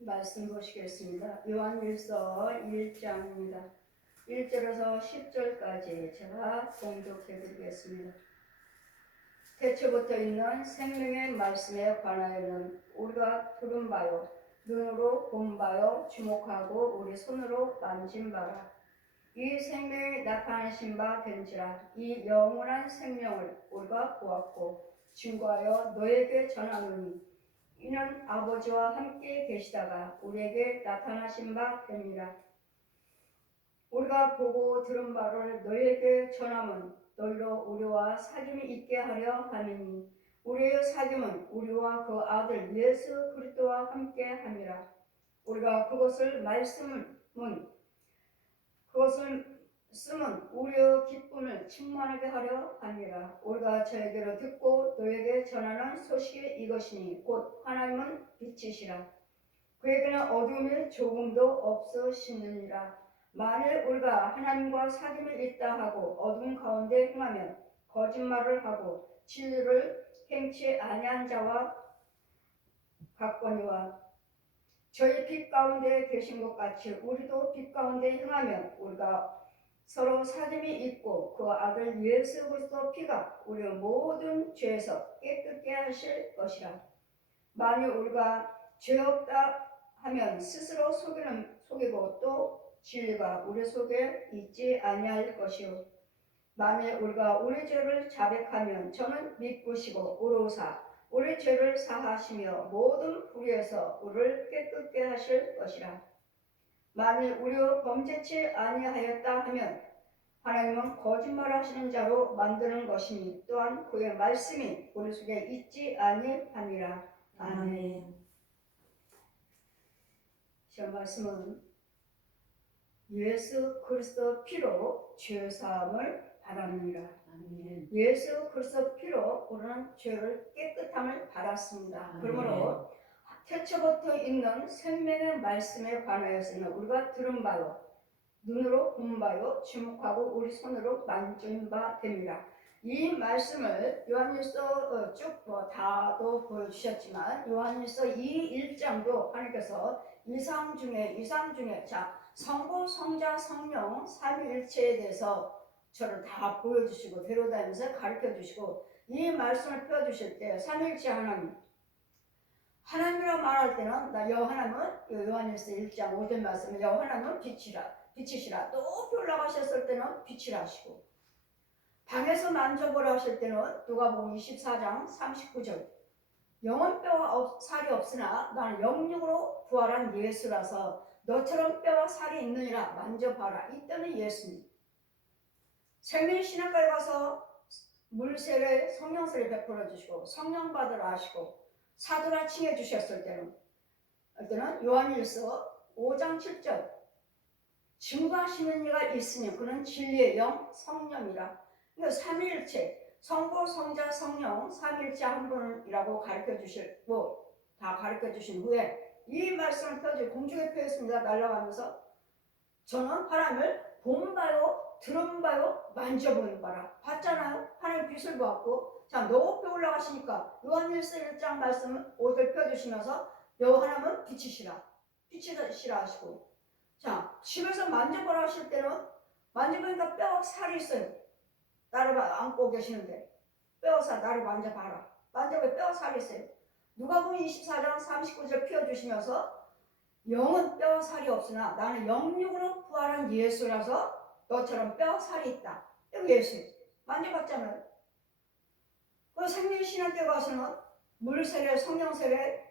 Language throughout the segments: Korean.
말씀 보시겠습니다. 요한일서 1장입니다. 1절에서 10절까지 제가 공독해 드리겠습니다. 태초부터 있는 생명의 말씀에 관하여는 우리가 들은 바요, 눈으로 본 바요, 주목하고 우리 손으로 만진 바라. 이 생명이 나타나신 바 된지라 이 영원한 생명을 우리가 보았고 증거하여 너에게 전하노니 이는 아버지와 함께 계시다가 우리에게 나타나신 바 됩니다. 우리가 보고 들은 바를 너희에게 전함은 너희로 우리와 사귐이 있게 하려 함이니 우리의 사귐은 우리와 그 아들 예수 그리스도와 함께 함이라. 우리가 그것을 말씀은 그것을 쓰면 우리의 기쁨을 충만하게 하려 함이라. 우리가 저에게로 듣고 너에게 전하는 소식이 이것이니 곧 하나님은 빛이시라. 그에게는 어둠이 조금도 없으시느니라. 만일 우리가 하나님과 사귐을 있다 하고 어둠 가운데 행하면 거짓말을 하고 진리를 행치 아니한 자와 같거니와 저희 빛 가운데 계신 것 같이 우리도 빛 가운데 행하면 우리가 서로 사귐이 있고 그 아들 예수 그리스도 피가 우리 모든 죄에서 깨끗게 하실 것이라. 만일 우리가 죄 없다 하면 스스로 속이는 속이고 또 진리가 우리 속에 있지 아니할 것이요. 만일 우리가 우리 죄를 자백하면 저는 믿으시고 우로사 우리 죄를 사하시며 모든 불의에서 우리를 깨끗게 하실 것이라. 만일 우리가 범죄치 아니하였다 하면 하나님은 거짓말하시는 자로 만드는 것이니 또한 그의 말씀이 우리 속에 있지 아니함이라. 아멘. 시험 말씀은 예수 그리스도 피로 죄 사함을. 아멘. 예수 그리스도 피로 우리는 죄를 깨끗함을 받았습니다. 아멘. 그러므로 태초부터 있는 생명의 말씀에 관하여서는 우리가 들은 바요, 눈으로 본 바요, 주목하고 우리 손으로 만진 바 됩니다. 이 말씀을 요한일서 어, 쭉뭐 다도 보여주셨지만 요한일서 2, 1장도 하나님께서 이상 중에 이상 중에 자 성부, 성자, 성령 삼위일체에 대해서 저를 다 보여주시고 데려다니면서 가르쳐 주시고 이 말씀을 펴주실 때 삼위일체 하나님 하나님이라 말할 때는 나 여하나님은 요한일서 1장 5절 말씀에 여하나님은 빛이라 빛이시라. 높이 올라가셨을 때는 빛이라 하시고 방에서 만져보라 하실 때는 누가복음 24장 39절. 영은 뼈와 없- 살이 없으나 나는 영육으로 부활한 예수라서 너처럼 뼈와 살이 있느니라 만져봐라. 이때는 예수님. 생명 신학과에 가서 물세례 성령세례 베풀어 주시고 성령 받으라 하시고 사도라 칭해 주셨을 때는 그때는 요한일서 5장 7절 증거하시는 이가 있으니 그는 진리의 영 성령이라. 그러니까 삼위일체 성부 성자 성령 삼위일체 한 분이라고 가르쳐 주시고 다 가르쳐 주신 후에 이 말씀을 펴지 공중에 펴있습니다. 날아가면서. 저는 하나님을 본 바요 들은 바요 만져보는 바라. 봤잖아요 빛을 보았고 자 높이 올라가시니까 요한일서 1장 말씀 옷을 펴주시면서 여호와 하나님은 빛이시라. 빛이시라 하시고. 자 집에서 만져보라 하실 때는 만져보니까 뼈 살이 있어요. 나를 봐- 안고 계시는데. 뼈살 나를 만져봐라. 만져보니 뼈 살이 있어요. 누가복음 24장 39절 펴주시면서 영은 뼈 살이 없으나 나는 영육으로 부활한 예수라서 너처럼 뼈 살이 있다. 여기 예수 만져봤잖아요 그 생명신학교 가서는 물세례, 성령세례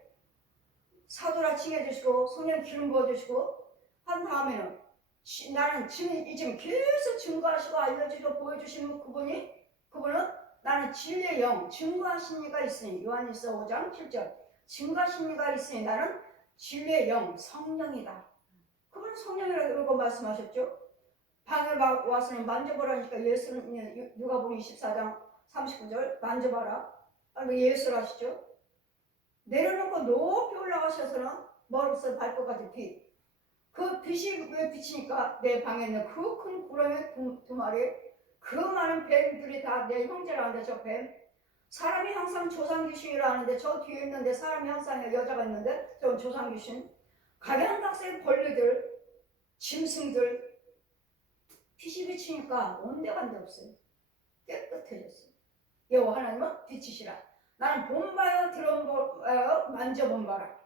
사도라 칭해주시고 성령 기름 부어주시고 한 다음에는 시- 나는 지금 이 지금 계속 증거하시고 알려주시고 보여주시는 그분이 그분은 나는 진리의 영 증거하신 이가 있으니 요한일서 5장 7절 증거하신 이가 있으니 나는 진리의 영 성령이다. 그분은 성령이라고 말씀하셨죠? 방에 막 와서는 만져보라니까 예수는 누가복음 24장 39절 만져봐라. 아, 그 예수라시죠. 내려놓고 높이 올라가셔서는 머리부터 발끝까지 빛. 그 빛이 왜 비치니까 내 방에 있는 그 큰 구렁이 두, 두 마리, 그 많은 뱀들이 다 내 형제라는데 저 뱀. 사람이 항상 조상 귀신이라 하는데 저 뒤에 있는데 사람이 항상 여자가 있는데 저건 조상 귀신. 각양각색 벌레들, 짐승들 빛이 비치니까 온데간데 없어요. 깨끗해졌어요. 여호와 하나님은 빛이시라. 나는 본바요 들어봐요 만져본 바라.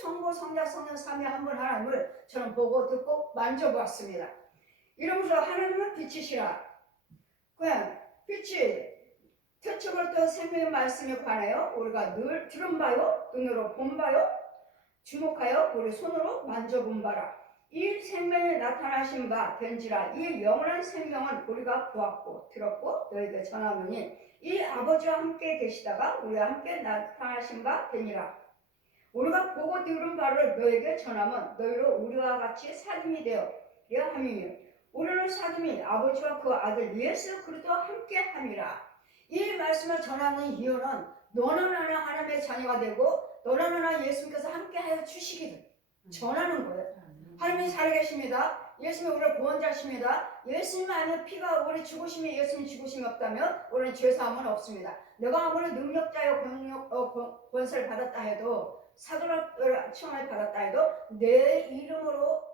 성부 성자 성령 삼위 한분 하나님을 저는 보고 듣고 만져보았습니다. 이러면서 하나님은 빛이시라. 그냥 빛이 태초부터 생명의 말씀에 관하여 우리가 늘 들은 바요 눈으로 본 바요 주목하여 우리 손으로 만져본 바라. 이 생명에 나타나신 바 된지라 이 영원한 생명은 우리가 보았고 들었고 너희에게 전하노니 이 아버지와 함께 계시다가 우리와 함께 나타나신 바 되니라. 우리가 보고 들은 바를 너에게 전하면 너희로 우리와 같이 사귐이 되어 야 함이며 우리는 사귐이 아버지와 그 아들 예수 그리스도와 함께 함이라. 이 말씀을 전하는 이유는 너나 나나 하나님의 자녀가 되고 너나 나나 예수님께서 함께 하여 주시기를 전하는 거예요. 하나님이 살아계십니다. 예수님이 우리의 구원자십니다. 예수님 안에 피가 우리 죽으심이 예수님 죽으심이 없다면 우리는 죄사함은 없습니다. 내가 아무리 능력자여 권력, 어, 권- 권세를 받았다 해도 사도라 청을 받았다 해도 내 이름으로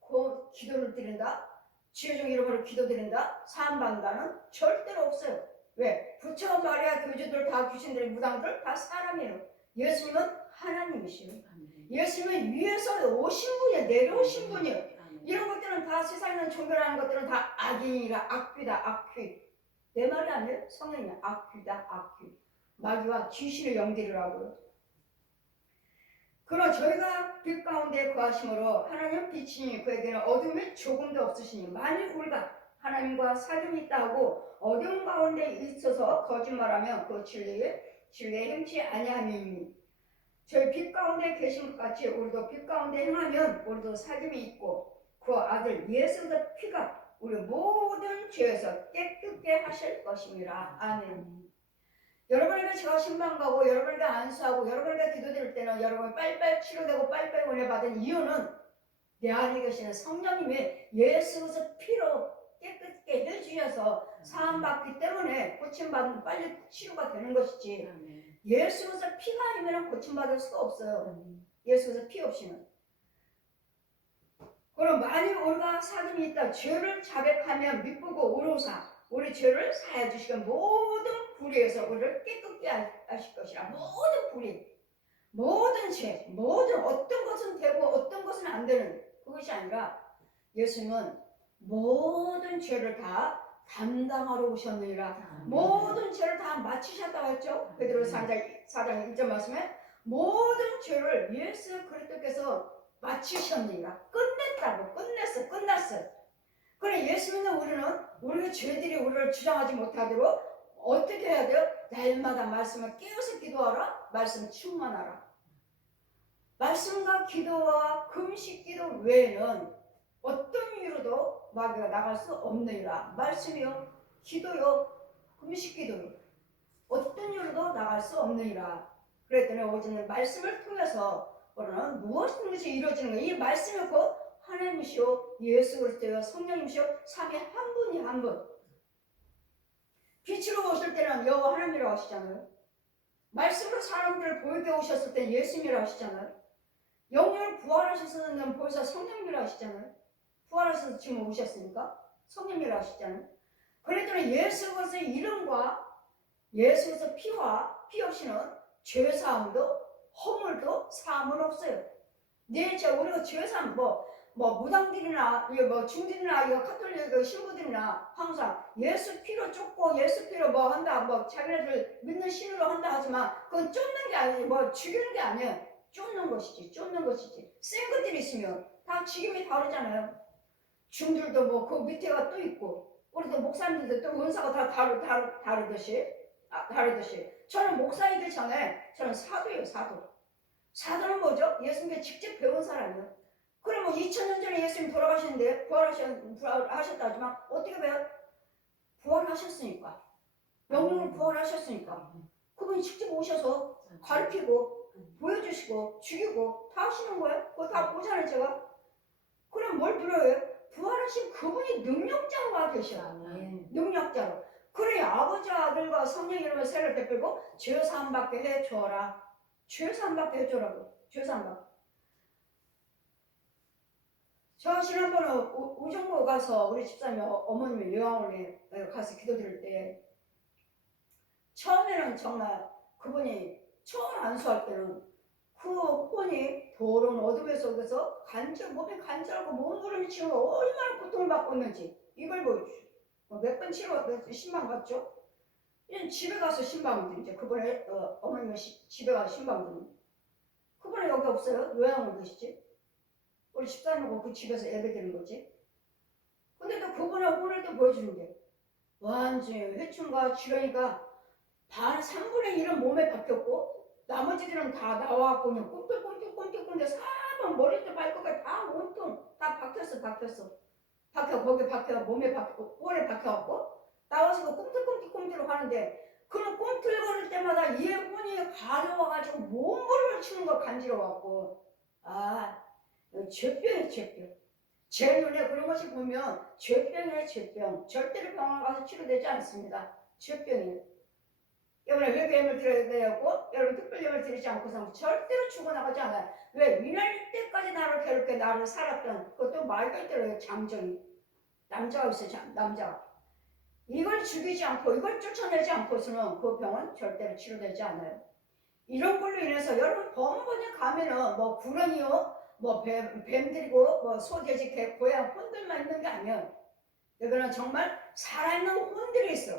고- 기도를 드린다. 주여종 이름으로 기도드린다. 사함받는다는 절대로 없어요. 왜? 부처 마리아 교주들 다 귀신들 무당들 다 사람이에요. 예수님은 하나님이시요. 예수님은 위에서 오신 분이에요. 내려오신 분이에요. 이런 것들은 다 세상에 종교라는 것들은 다 악인이라 악귀다 악귀. 내 말이 아니에요. 성령이 악귀다 악귀. 마귀와 귀신을 연기를 하고요. 그러 저희가 빛 가운데 거하심으로 하나님 빛이니 그에게는 어둠이 조금도 없으시니 만일 우리가 하나님과 사귐이 있다 하고 어둠 가운데 있어서 거짓말하면 그 진리에 진리에 행치 아니함이니 저희 빛 가운데 계신 것 같이 우리도 빛 가운데 행하면 우리도 사귐이 있고 그 아들 예수의 피가 우리 모든 죄에서 깨끗게 하실 것입니다. 아멘. 여러분에게 제가 신방 가고 여러분에게 안수하고 여러분에게 기도드릴 때는 여러분이 빨리빨리 치료되고 빨리빨리 은혜 받은 이유는 내 안에 계시는 성령님이 예수의 피로 깨끗게 해주셔서 사함받기 때문에 고침받으면 빨리 치료가 되는 것이지 예수의 피가 아니면 고침받을 수가 없어요. 예수의 피 없이는. 그럼 만일 우리가 사귐이 있다 죄를 자백하면 미쁘고 의로사 우리 죄를 사해 주시고 모든 불의에서 우리를 깨끗게 하- 하실 것이라 모든 불의 모든 죄 모든 어떤 것은 되고 어떤 것은 안 되는 그것이 아니라 예수님은 모든 죄를 다 담당하러 오셨느니라. 모든 죄를 다 마치셨다고 했죠? 베드로 4장 4장 1절 말씀에 모든 죄를 예수 그리스도께서 마치셨느니라. 끝냈다고 끝냈어 끝났어 그래 예수 믿는 우리는 우리의 죄들이 우리를 주장하지 못하도록 어떻게 해야 돼요? 날마다 말씀을 깨어서 기도하라 말씀 충만하라. 말씀과 기도와 금식 기도 외에는 어떤 이유로도 마귀가 나갈 수 없느니라 말씀이요 기도요 금식 기도요 어떤 이유로도 나갈 수 없느니라 그랬더니 오직은 말씀을 통해서 우리는 무엇이든지 이루어지는 거예요. 이 말씀이 곧 하나님이시오 예수 그리스도요 성령님이시오 삼위 한 분이 한 분. 빛으로 오실 때는 여호와 하나님이라고 하시잖아요. 말씀으로 사람들을 보이게 오셨을 때 예수님이라고 하시잖아요. 영을 부활하셨을 때는 벌써 성령님이라고 하시잖아요. 부활하셔서 지금 오셨으니까 성령님이라고 하시잖아요. 그랬더니 예수 그리스도의 이름과 예수 그리스도의 피와 피 없이는 죄 사함도 허물도 사함은 없어요. 네, 저 우리가 죄사함 뭐, 뭐 무당들이나 뭐 중들이나 이거 카톨릭 그 신부들이나 항상 예수 피로 쫓고 예수 피로 뭐 한다 뭐 자기네들 믿는 신으로 한다 하지만 그건 쫓는 게 아니고 뭐 죽이는 게 아니에요. 쫓는 것이지, 쫓는 것이지. 센 것들이 있으면 다 직임이 다르잖아요. 중들도 뭐 그 밑에가 또 있고 우리도 목사님들도 또 은사가 다 다르, 다르, 다르듯이 아, 다르듯이. 저는 목사이기 전에 저는 사도예요 사도. 사도는 뭐죠? 예수님께 직접 배운 사람이에요. 그러면 2000년 전에 예수님 돌아가셨는데 부활하셨, 부활하셨다 하지만 어떻게 배워? 부활하셨으니까. 영웅을 부활하셨으니까. 그분이 직접 오셔서 가르치고 보여주시고 죽이고 다 하시는 거예요? 그거 다 보잖아요 제가. 그럼 뭘 들어요? 부활하신 그분이 능력자가 되셔 능력자로. 그래 아버지 아들과 성령 이름을 세를 베풀고 죄 사함 받게 해 주어라. 죄 사함 받게 해 주라고. 죄 사함 받. 저 지난번에 우- 우정모 가서 우리 집사님 어- 어머님이 요양원에 가서 기도드릴 때 처음에는 정말 그분이 처음 안수할 때는 그 혼이 도른 어둠의 속에서 간절 몸이 간절하고 몸부림이 치고 얼마나 고통을 받고 있는지 이걸 보여주죠. 몇 번 치료 신방 갔죠. 이제 집에 가서 신방들 이제 그분의 어, 어머님의 시- 집에 가서 신방들 그분은 여기 없어요. 요양원 계시지. 우리 집사님하고 그 집에서 예배 드는 거지. 근데 또 혼을 또 보여주는 게 완전히 회충과 지렁이가 반 3분의 1은 몸에 박혔고 나머지들은 다 나와갖고 꿈틀꿈틀꿈틀꿈틀 사방 머리부터 발끝까지 다 온통 다 박혔어 박혔어. 박혀 거기 박혀 몸에 박혀 꼴에 박혀갖고. 나와서 그 꿈틀꿈틀꿈틀 하는데 그런 꿈틀거릴 때마다 얘 혼이 가려와가지고 몸부림을 치는 걸 간지러워갖고. 아 죄병이야 죄병. 제 눈에 그런 것이 보면 죄병이에요 죄병. 절대로 병원 가서 치료되지 않습니다. 죄병이에요 여러분 회개임을 드려야 되고 여러분 특별임을 드리지 않고서는 절대로 죽어나가지 않아요. 왜? 위날 때까지 나를 괴롭게 나를 살았던 그것도 안 되는 장정이 남자가 있어요. 장- 남자가. 이걸 죽이지 않고 이걸 쫓아내지 않고서는 그 병은 절대로 치료되지 않아요. 이런 걸로 인해서 여러분 범번에 가면은 뭐 구렁이요, 뭐 뱀, 뱀들이고 뭐 소돼지, 개, 고양, 혼들만 있는 게 아니에요. 여기는 정말 살아있는 혼들이 있어.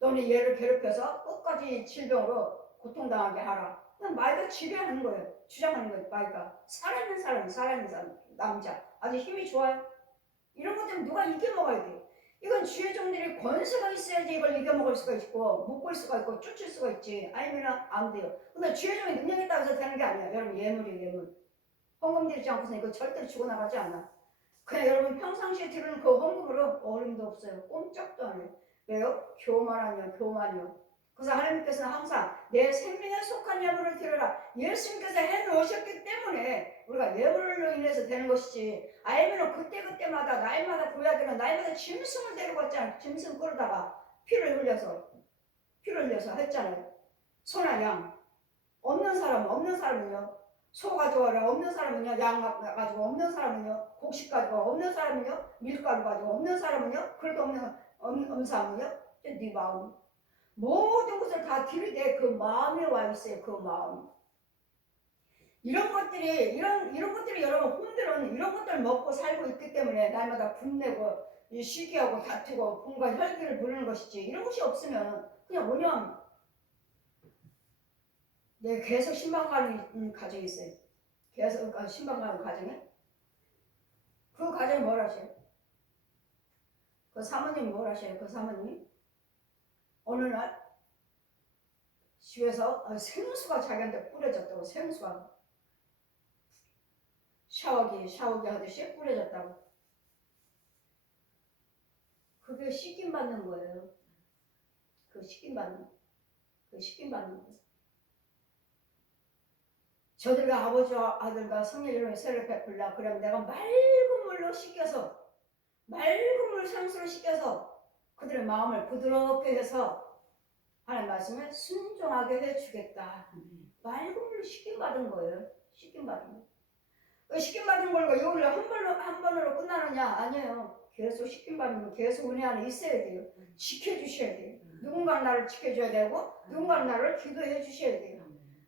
또는 얘를 괴롭혀서 끝까지 질병으로 고통당하게 하라. 그냥 마이가 지배하는 거예요. 주장하는 거예요. 마이가 살아있는 사람, 살아있는 사람, 남자 아주 힘이 좋아요. 이런 것들은 누가 이겨 먹어야 돼. 이건 주의 종들이 권세가 있어야지 이걸 이겨 먹을 수가 있고 묶을 수가 있고 쫓을 수가 있지. 아니면 안 돼요. 근데 주의 종이 능력 있다고 해서 되는 게 아니야. 여러분 예물이에요 예물. 헌금 드리지 않고서 이거 절대로 죽어나가지 않아. 그냥 여러분 평상시에 드리는 그 헌금으로 어림도 없어요. 꼼짝도 안 해요. 왜요? 교만하냐 교만이요. 그래서 하나님께서는 항상 내 생명에 속한 예물을 드려라. 예수님께서 해 놓으셨기 때문에 우리가 예물로 인해서 되는 것이지. 아니면 그때그때마다 날마다 보여야 되는 날마다 짐승을 데리고 왔잖아요. 짐승 끌다가 피를 흘려서 피를 흘려서 했잖아요. 소나 양. 없는 사람은 없는 사람은요. 소 가져와라 없는 사람은요. 양 가지고 없는 사람은요. 곡식 가지고 없는 사람은요. 밀가루 가지고 없는 사람은요. 그래도 없는 엄, 엄사은요? 네 마음. 모든 것을 다 들이대 그 마음에 와 있어요. 그 마음. 이런 것들이 이런 이런 것들이 여러분 혼들은 이런 것들 먹고 살고 있기 때문에 날마다 분내고 이 시기하고 다투고 분과 혈기를 부르는 것이지 이런 것이 없으면 그냥 뭐냐 네 계속 신방 가는 음, 가정이 있어요. 계속 아, 신방 가는 가정에 그 가정이 뭘 하셔요? 그 사모님이 뭘 하셔요? 그 사모님이 어느 날 집에서 어, 생수가 자기한테 뿌려졌다고 생수가 샤워기 샤워기 하듯이 뿌려졌다고 그게 씻김 받는 거예요. 그 씻김 받는 그 씻김 받는 거. 저들과 아버지와 아들과 성령 이름의 세를 베풀라 그러면 내가 맑은 물로 씻겨서 상수로 씻겨서 그들의 마음을 부드럽게 해서 하나님 말씀에 순종하게 해주겠다. 맑은 물로 씻김 받은 거예요. 씻김 받은 거. 그 씻김 받은 걸로 이걸로 한 번로 한 번으로 끝나느냐? 아니에요. 계속 씻김 받는 거 계속 은혜 안에 있어야 돼요. 지켜주셔야 돼요. 누군가는 나를 지켜줘야 되고 누군가는 나를 기도해 주셔야 돼요.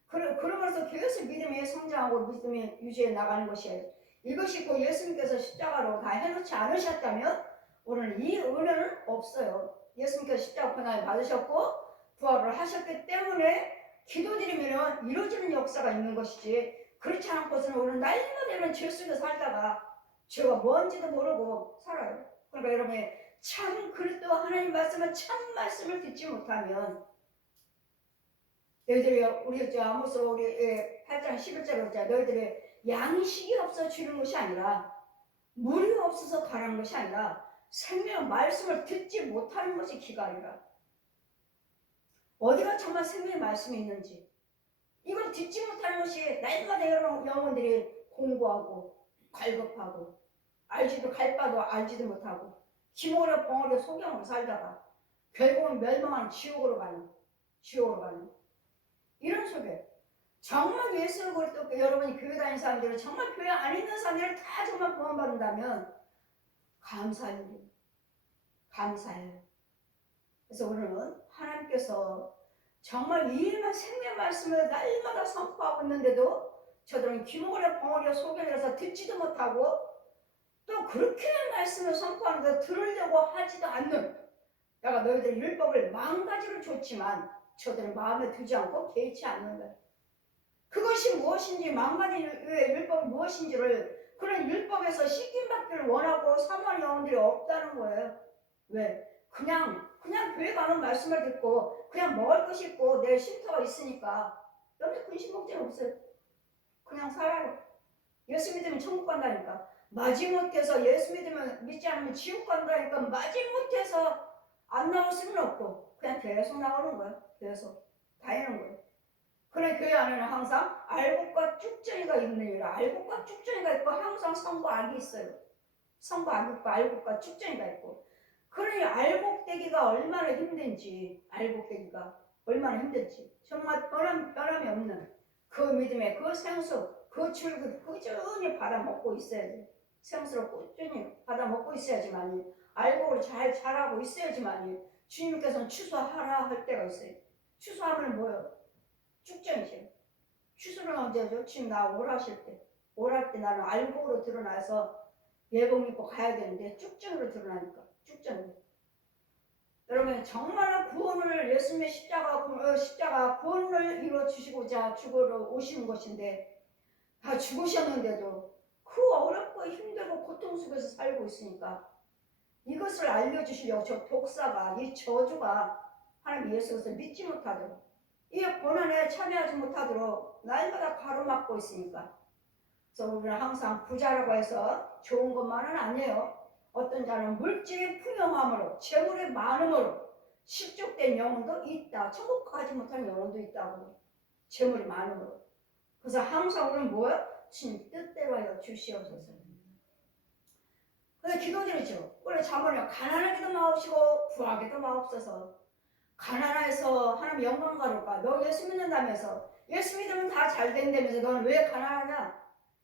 그러, 그러면서 계속 믿음이 성장하고 믿음이 유지해 나가는 것이에요. 이것이 곧 예수님께서 십자가로 다 해놓지 않으셨다면 오늘 이 은혜는 없어요. 예수님께서 십자가 고난을 받으셨고 부활을 하셨기 때문에 기도드리면 이루어지는 역사가 있는 것이지 그렇지 않고서는 우리는 날마다 죄 속에 살다가 죄가 뭔지도 모르고 살아요. 그러니까 여러분이 참 그리스도 하나님 말씀을 참 말씀을 듣지 못하면 너희들이 우리 저 아모스 우리 8장 11절에 있잖아. 너희들이 양식이 없어 주는 것이 아니라 물이 없어서 가라는 것이 아니라 생명 말씀을 듣지 못하는 것이 기가리라. 어디가 정말 생명의 말씀이 있는지 이걸 듣지 못하는 것이 날마다 여러 영혼들이 공부하고 갈급하고 알지도 갈 바도 알지도 못하고 기모로 벙어리 소경으로 살다가 결국은 멸망하는 지옥으로 가는 지옥으로 가는 이런 속에 정말 예수를 그리스도 여러분이 교회 다니는 사람들은 정말 교회 안 있는 사람들을 다 정말 구원받는다면 감사해요. 감사해요. 그래서 오늘은 하나님께서 정말 이 일만 생명 말씀을 날마다 선포하고 있는데도 저들은 귀모래 벙어리에 소개해서 듣지도 못하고 또 그렇게 말씀을 선포하는데 들으려고 하지도 않는 내가 너희들 율법을 망가지로 줬지만 저들은 마음에 두지 않고 개의치 않는 거예요. 그것이 무엇인지 망가지의 율법이 무엇인지를 그런 율법에서 씻김받기를 원하고 사모하는 영혼들이 없다는 거예요. 왜? 그냥 그냥 교회 가는 말씀을 듣고 그냥 먹을 것이 있고 내 쉼터가 있으니까 여기 근심 걱정 없어요. 그냥 살아요. 예수 믿으면 천국 간다니까. 마지못해서 예수 믿으면 믿지 않으면 지옥 간다니까 마지못해서 안 나올 수는 없고 그냥 계속 나오는 거예요. 계속 다니는 거예요. 그래 교회 안에는 항상 알곡과 쭉정이가 있느니라. 알곡과 쭉정이가 있고 항상 성과 악이 있어요. 성과 악이 있고 알곡과 쭉정이가 있고 그러니 알곡되기가 얼마나 힘든지 알곡되기가 얼마나 힘든지 정말 변함, 변함이 없는 그 믿음의 그 생수 그 줄을 꾸준히 받아먹고 있어야지 생수를 꾸준히 받아먹고 있어야지만이 알곡을 잘 자라고 있어야지만이 주님께서는 취소하라 할 때가 있어요 취소하면 뭐예요? 축전이죠 취소는 언제죠? 지금 나 오라실 때 오랄 때 나는 알곡으로 드러나서 예복 입고 가야 되는데 쭉정으로 드러나니까 쭉정. 여러분 정말 구원을 예수님의 십자가 어, 십자가 구원을 이루어 주시고자 죽으러 오시는 것인데 다 죽으셨는데도 그 어렵고 힘들고 고통 속에서 살고 있으니까 이것을 알려주시려고 저 독사가 이 저주가 하나님 예수께서 믿지 못하도록 이 고난에 참여하지 못하도록 날마다 가로막고 있으니까 그래서 우리는 항상 부자라고 해서 좋은 것만은 아니에요. 어떤 자는 물질의 풍요함으로 재물의 많음으로 실족된 영혼도 있다. 천국 가지 못한 영혼도 있다고. 재물이 많음으로. 그래서 항상 우리는 뭐야? 주님 뜻대로 하여 주시옵소서. 그래서 기도드리죠. 원래 자문을 가난하게도 마옵시고 부하게도 마옵소서. 가난해서 하나님 영광 가로가 너 예수 믿는다면서 예수 믿으면 다 잘 된다면서 너는 왜 가난하냐?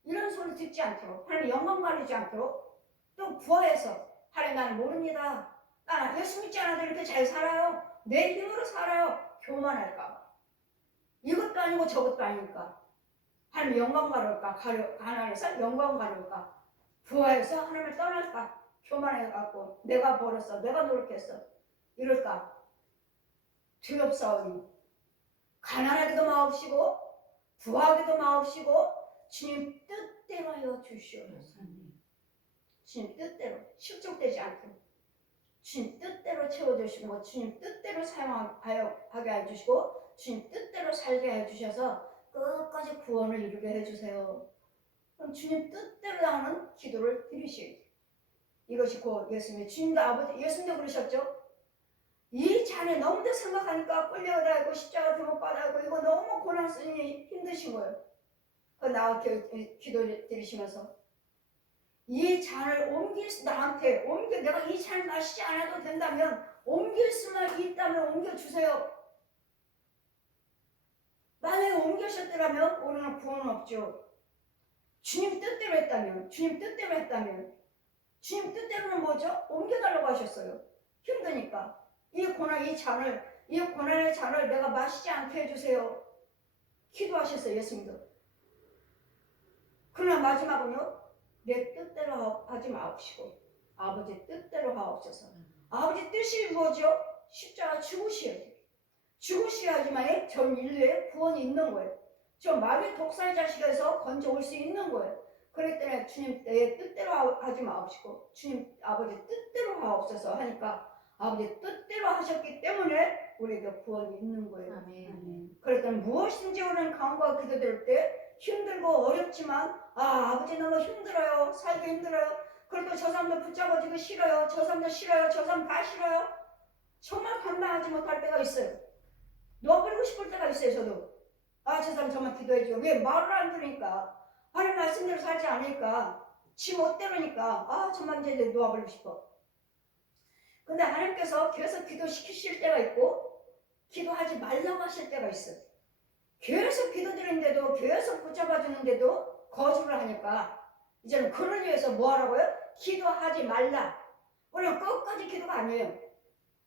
이런 소리 듣지 않도록 하나님 영광 가리지 않도록 또 부하해서 하나님 나는 모릅니다. 나는 예수 믿지 않아도 이렇게 잘 살아요. 내 힘으로 살아요. 교만할까 이것도 아니고 저것도 아니니까. 하나님 영광 가려울까? 가려, 가난해서 영광 가려울까? 부하해서 하나님을 떠날까? 교만해갖고 내가 벌었어. 내가 노력했어. 이럴까? 두렵사오니 가난하게도 마옵시고 부하게도 마옵시고 주님 뜻대로 하여 주시옵소서. 주님 뜻대로 실족되지 않게 주님 뜻대로 채워주시고 주님 뜻대로 사용하여 하게 해주시고 주님 뜻대로 살게 해주셔서 끝까지 구원을 이루게 해주세요. 그럼 주님 뜻대로 하는 기도를 드리시오. 이것이 곧 예수님의 주님도 아버지 예수님도 그러셨죠? 이 잔에 너무도 생각하니까 끌려다니고 십자가 들못 받아고 이거 너무 고난스니 힘드신 거예요. 그 나와 기도 드리시면서 이 잔을 옮길 수 나한테 옮겨 내가 이 잔을 마시지 않아도 된다면 옮길 수만 있다면 옮겨 주세요. 만약에 옮겨셨더라면 우리는 구원은 없죠. 주님 뜻대로 했다면 주님 뜻대로 했다면 주님 뜻대로는 뭐죠? 옮겨달라고 하셨어요. 힘드니까 이 고난 이 잔을 이 고난의 잔을 내가 마시지 않게 해주세요. 기도하셨어요 예수님도. 그러나 마지막은요 내 뜻대로 하지 마옵시고 아버지 뜻대로 하옵소서. 아버지 뜻이 뭐죠? 십자가 죽으셔야지. 죽으셔야지만 전 인류에 구원이 있는 거예요. 저 마귀 독사의 자식에서 건져올 수 있는 거예요. 그랬더니 주님 내 뜻대로 하지 마옵시고 주님 아버지 뜻대로 하옵소서 하니까 아버지 뜻대로 하셨기 때문에 우리에게 구원이 있는 거예요. 아멘. 그랬더니 무엇인지 우리는 강과 기도될 때 힘들고 어렵지만 아 아버지 너무 힘들어요. 살기 힘들어요. 그래도 저 사람도 붙잡아주기 싫어요. 저 사람도 싫어요. 저 사람 다 싫어요. 정말 감당하지 못할 때가 있어요. 놓아버리고 싶을 때가 있어요 저도. 아 저 사람 정말 기도해줘. 왜 말을 안 들으니까? 하나님 말씀대로 살지 않으니까 지 멋대로니까 아 정말 이제 놓아버리고 싶어 근데 하나님께서 계속 기도시키실 때가 있고 기도하지 말라고 하실 때가 있어요 계속 기도 드리는데도 계속 붙잡아 주는데도 거절을 하니까 이제는 그를 위해서 뭐 하라고요? 기도하지 말라. 우리는 끝까지 기도가 아니에요.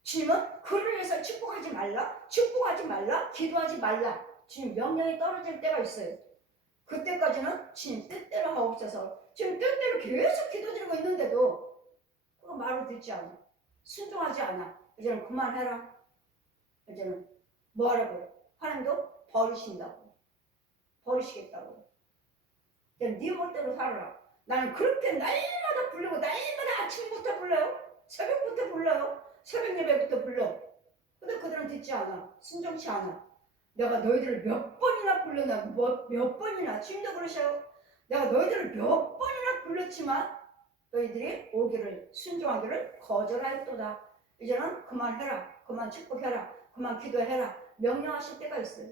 주님은 그를 위해서 축복하지 말라, 축복하지 말라, 기도하지 말라. 주님 명령이 떨어질 때가 있어요. 그때까지는 주님 뜻대로 하옵소서. 지금 뜻대로 계속 기도드리고 있는데도 그 말을 듣지 않아. 순종하지 않아. 이제는 그만해라. 이제는 뭐 하라고? 하나님도 버리신다고. 버리시겠다고. 이제 네 멋대로 살아라. 나는 그렇게 날마다 부르고 날마다 아침부터 불러요. 새벽부터 불러요. 새벽 예배부터 불러. 근데 그들은 듣지 않아. 순종치 않아. 내가 너희들을 몇 번이나 불렀나? 뭐, 몇 번이나. 주님도 그러셔요. 내가 너희들을 몇 번이나 불렀지만 너희들이 오기를 순종하기를 거절하였도다. 이제는 그만해라. 그만 축복해라. 그만 기도해라. 명령하실 때가 있어요.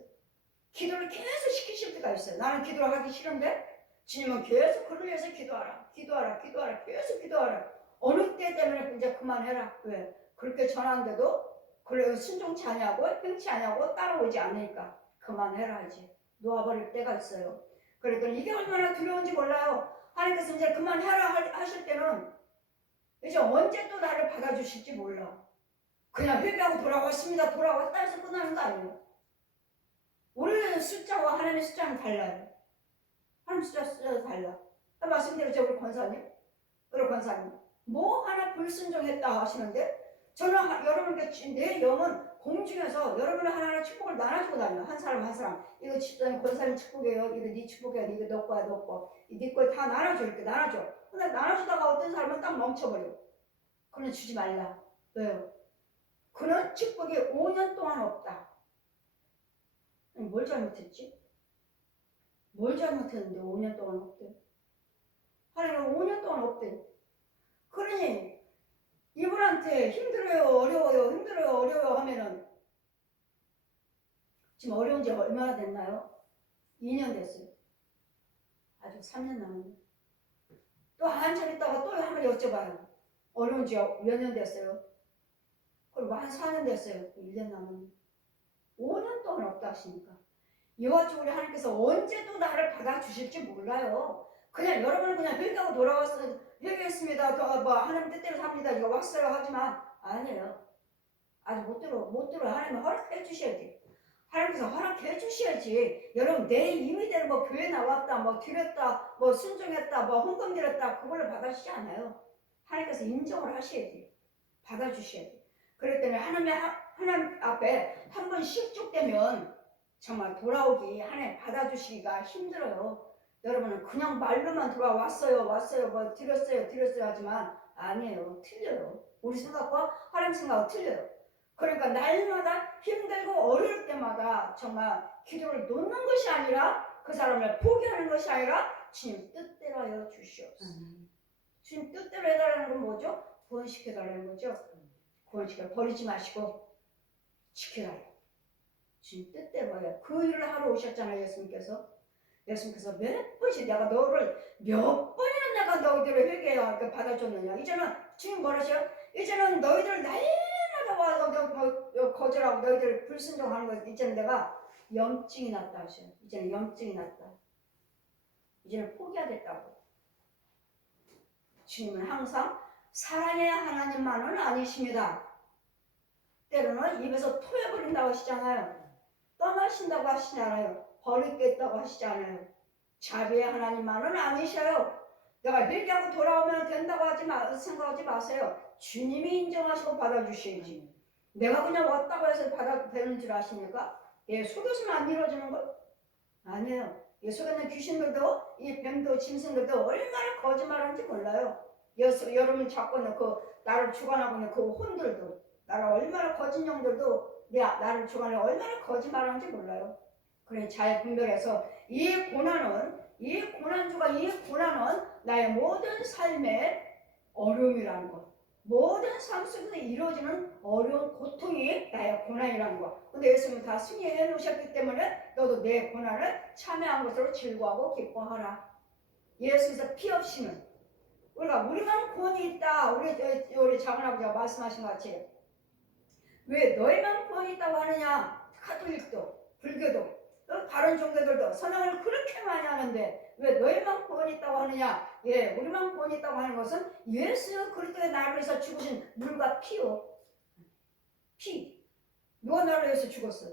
기도를 계속 시키실 때가 있어요. 나는 기도를 하기 싫은데 주님은 계속 그를 위해서 기도하라. 기도하라. 기도하라. 계속 기도하라. 어느 때 때문에 이제 그만해라. 왜? 그렇게 전하는데도 그래 순종치 아니하고 행치 아니하고 따라오지 않으니까 그만해라 이제 놓아버릴 때가 있어요. 그랬더니 이게 얼마나 두려운지 몰라요. 하나님께서 이제 그만해라 하- 하실 때는 이제 언제 또 나를 받아주실지 몰라. 그냥 회개하고 돌아왔습니다. 돌아왔다 해서 끝나는 거 아니에요. 우리는 숫자와 하나님의 숫자는 달라요. 하나님 숫자 숫자가 달라. 아까 말씀드렸죠 우리 권사님? 우리 권사님. 뭐 하나 불순종했다 하시는데 저는 하- 여러분께 지- 내 영은 공중에서 여러분을 하나하나 축복을 나눠주고 다녀요. 한 사람 한 사람. 이거 집사님 권사님 축복이에요. 이거 네 축복이야. 이거 너 거야 너 거. 네 거에 다 나눠줘 이렇게 나눠줘. 근데 나눠주다가 어떤 사람은 딱 멈춰버려. 그는 주지 말라. 왜요? 그는 축복이 5년 동안 없다. 뭘 잘못했지? 뭘 잘못했는데 5년 동안 없대? 하나님은 5년 동안 없대. 그러니 이분한테 힘들어요, 어려워요, 힘들어요, 어려워요 하면은 지금 어려운 지 얼마나 됐나요? 2년 됐어요. 아직 3년 남았네. 또 한참 있다가 또 한번 여쭤봐요. 어려운 지 몇 년 됐어요? 그리고 한 4년 됐어요. 1년 남았네. 5년 동안 없다 하시니까. 이와 같이 하나님께서 언제 또 나를 받아주실지 몰라요. 그냥 여러분은 그냥 회개하고 돌아왔어. 회개했습니다. 더, 뭐 하나님 뜻대로 삽니다. 이거 왔어요 하지만 아니에요. 아직 못 들어 못 들어 하나님 허락해 주셔야지. 하나님께서 허락해 주셔야지. 여러분 내 임의대로 뭐 교회 나왔다, 뭐 드렸다, 뭐 순종했다, 뭐 헌금 드렸다 그걸로 받아주지 않아요. 하나님께서 인정을 하셔야지. 받아주셔야지. 그랬더니 하나님 하나님 앞에 한 번 실족되면 정말 돌아오기 하나님 받아주시기가 힘들어요. 여러분은 그냥 말로만 돌아왔어요, 왔어요, 뭐 드렸어요, 드렸어요 하지만 아니에요. 틀려요. 우리 생각과 하나님 생각은 틀려요. 그러니까 날마다 힘들고 어려울 때마다 정말 기도를 놓는 것이 아니라 그 사람을 포기하는 것이 아니라 주님 뜻대로 하여 주시옵소서. 주님 뜻대로 해달라는 건 뭐죠? 구원시켜달라는 거죠. 구원시켜 버리지 마시고 지켜달라. 주님 뜻대로 해요. 그 일을 하러 오셨잖아요, 예수님께서. 예수님께서 몇 번씩 내가 너를 몇 번이나 내가 너희들을 회개하게 그 받아줬느냐. 이제는 주님 뭐라셔요? 이제는 너희들 날마다 와서 너 거절하고 너희들 불순종하는 거 이제는 내가 염증이 났다 하셔요. 이제는 염증이 났다. 이제는 포기하겠다고. 주님은 항상 사랑의 하나님만은 아니십니다. 때로는 입에서 토해버린다고 하시잖아요. 떠나신다고 하시잖아요. 버리겠다고 하시잖아요. 자비의 하나님만은 아니셔요. 내가 회개하고 돌아오면 된다고 하지 마, 생각하지 마세요. 주님이 인정하시고 받아주셔야지. 내가 그냥 왔다고 해서 받아도 되는 줄 아십니까? 예, 속였으면 안 이루어지는 거? 아니에요. 예, 속에는 귀신들도, 이 뱀도, 짐승들도 얼마나 거짓말하는지 몰라요. 여, 여러분 잡고 있는 그, 나를 주관하고 있는 그 혼들도, 나를 얼마나 거짓령들도 내, 나를 주관해 얼마나 거짓말하는지 몰라요. 그래 잘 분별해서 이 고난은 이 고난주가 이 고난은 나의 모든 삶의 어려움이라는 것. 모든 삶 속에서 이루어지는 어려운 고통이 나의 고난이라는 것. 근데 예수님은 다 승리해 놓으셨기 때문에 너도 내 고난을 참여한 것으로 즐거워하고 기뻐하라. 예수에서 피 없이는 우리가 우리만 구원이 있다. 우리 우리 작은 아버지가 말씀하신 것 같이 왜 너희만 구원이 있다고 하느냐? 카톨릭도 불교도 어, 다른 종교들도 선행을 그렇게 많이 하는데 왜 너희만 구원이 있다고 하느냐? 예, 우리만 구원이 있다고 하는 것은 예수 그리스도의 나를 위해서 죽으신 물과 피요. 피. 누가 나를 위해서 죽었어?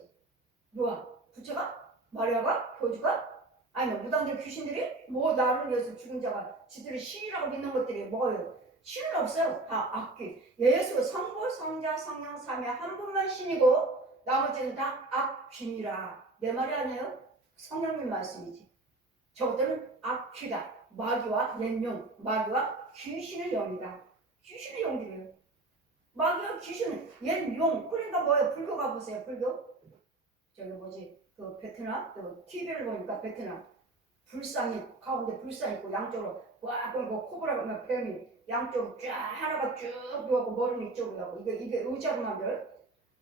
누가? 부처가? 마리아가? 교주가? 아니면 무당들 귀신들이? 뭐 나를 위해서 죽은 자가 지들이 신이라고 믿는 것들이 뭐예요? 신은 없어요. 다 악귀. 예수 성부 성자 성령 삼위 한 분만 신이고 나머지는 다 악귀니라. 내 말이 아니에요? 성령님 말씀이지. 저것들은 악귀다. 마귀와 옛용, 마귀와 귀신의 영이다. 귀신의 영들이에요. 마귀와 귀신은 옛용. 그러니까 뭐예요? 불교 가보세요. 불교. 저기 뭐지? 그 베트남, 그 TV를 보니까 베트남 불상이 가운데 불상 있고 양쪽으로 와 그리고 코브라 보면 뱀이 양쪽으로 쫙 하나가 쭉 누워고 머리는 이쪽으로 가고 이게 이게 의자로 만들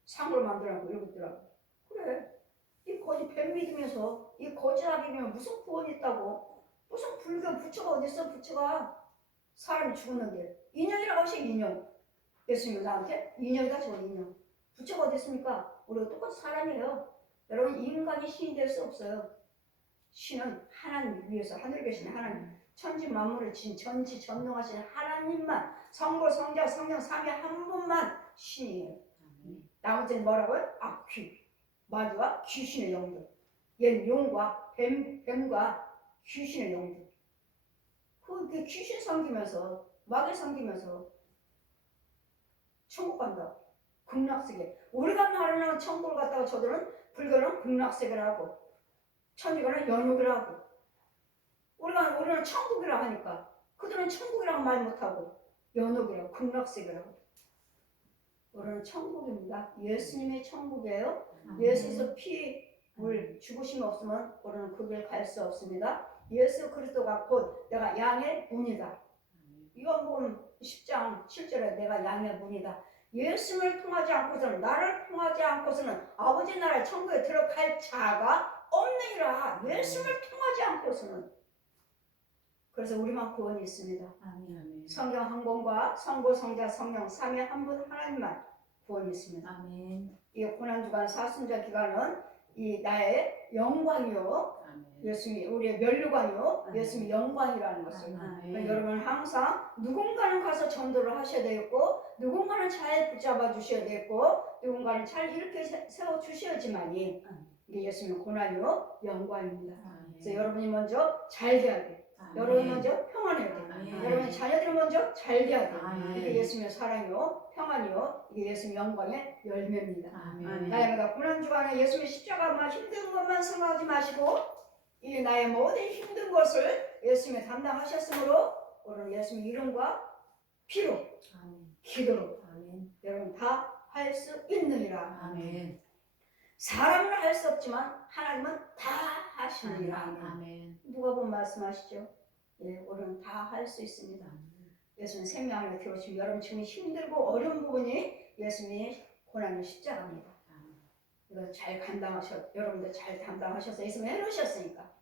상으로 만들어놓고 이러고 있더라고 그래 이 거지 뱀 믿으면서 이 거지라기면 무슨 구원이 있다고? 무슨 불교 부처가 어딨어 부처가? 사람이 죽었는데. 인연이라고 하시 인연 예수님 나한테? 인연이다 저거 인연 부처가 어디 있습니까? 우리가 똑같이 사람이에요. 여러분 인간이 신이 될 수 없어요. 신은 하나님 위에서 하늘에 계신 하나님, 천지 만물을 진 전지 전능하신 하나님만 성부 성자 성령 삼위 한 분만 신이에요. 나머지는 뭐라고요? 악귀, 마귀와 귀신의 영들, 옛 용과 뱀, 뱀과 귀신의 영들. 그, 그 귀신 섬기면서 마귀 섬기면서 천국 간다. 극락세계. 우리가 말하는 천국을 갔다가 저들은 불교는 극락세계라고 천주교는 연육이라고 우리가 우리는 천국이라 하니까 그들은 천국이라고 말 못하고 연옥이라고 극락세계라고 우리는 천국입니다. 예수님의 천국이에요. 예수에서 피, 물, 죽으심 없으면 우리는 그 길 갈 수 없습니다. 예수 그리스도가 곧 내가 양의 문이다. 이건 보면 10장 7절에 내가 양의 문이다. 예수를 통하지 않고서는 나를 통하지 않고서는 아버지 나라 천국에 들어갈 자가 없느니라. 예수를 통하지 않고서는 그래서 우리만 구원이 있습니다. 아멘. 성경 한 권과 성부 성자 성령 삼위 한 분 하나님만 구원이 있습니다. 아멘. 이 고난 주간 사순절 기간은 이 나의 영광이요. 아멘. 예수님이 우리의 멸류관이요. 아멘. 예수님이 영광이라는 것을 그러니까. 여러분 항상 누군가는 가서 전도를 하셔야 되겠고 누군가는 잘 붙잡아 주셔야 되겠고 누군가는 잘 이렇게 세- 세워 주셔야지만이. 이게 예수님의 고난이요 영광입니다. 그래서 아멘. 여러분이 먼저 잘 돼야 돼. 여러분이 먼저 평안해야 돼. 아멘. 여러분의 자녀들은 먼저 잘 돼야 돼. 아멘. 이게 예수님의 사랑이요 평안이요 이게 예수님의 영광의 열매입니다. 아멘. 나이가 고난 주간에 예수님의 십자가만 힘든 것만 생각하지 마시고 이 나의 모든 힘든 것을 예수님이 담당하셨으므로 오늘 예수님 이름과 피로 아멘. 기도로 아멘. 여러분 다 할 수 있느니라 아멘. 사람은 할 수 없지만 하나님은 다 하시느니라 아멘. 누가 본 말씀하시죠? 예, 우리는 다 할 수 있습니다 예수님 생명을 들어오시면 여러분 지금 힘들고 어려운 부분이 예수님의 고난의 십자가입니다 이거 잘 감당하셔 여러분들 잘 담당하셔서 예수님 해놓으셨으니까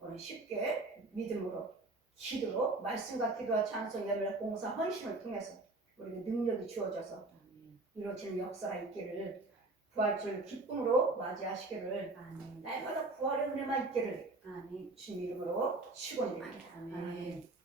오늘 쉽게 믿음으로 기도로 말씀과 기도와 찬송 예배와 봉사 헌신을 통해서 우리에게 능력이 주어져서. 이루어지는 역사가 있기를 부활절 기쁨으로 맞이하시기를. 날마다 부활의 은혜만 있기를 아멘. 주님 이름으로 축원드립니다. 아멘.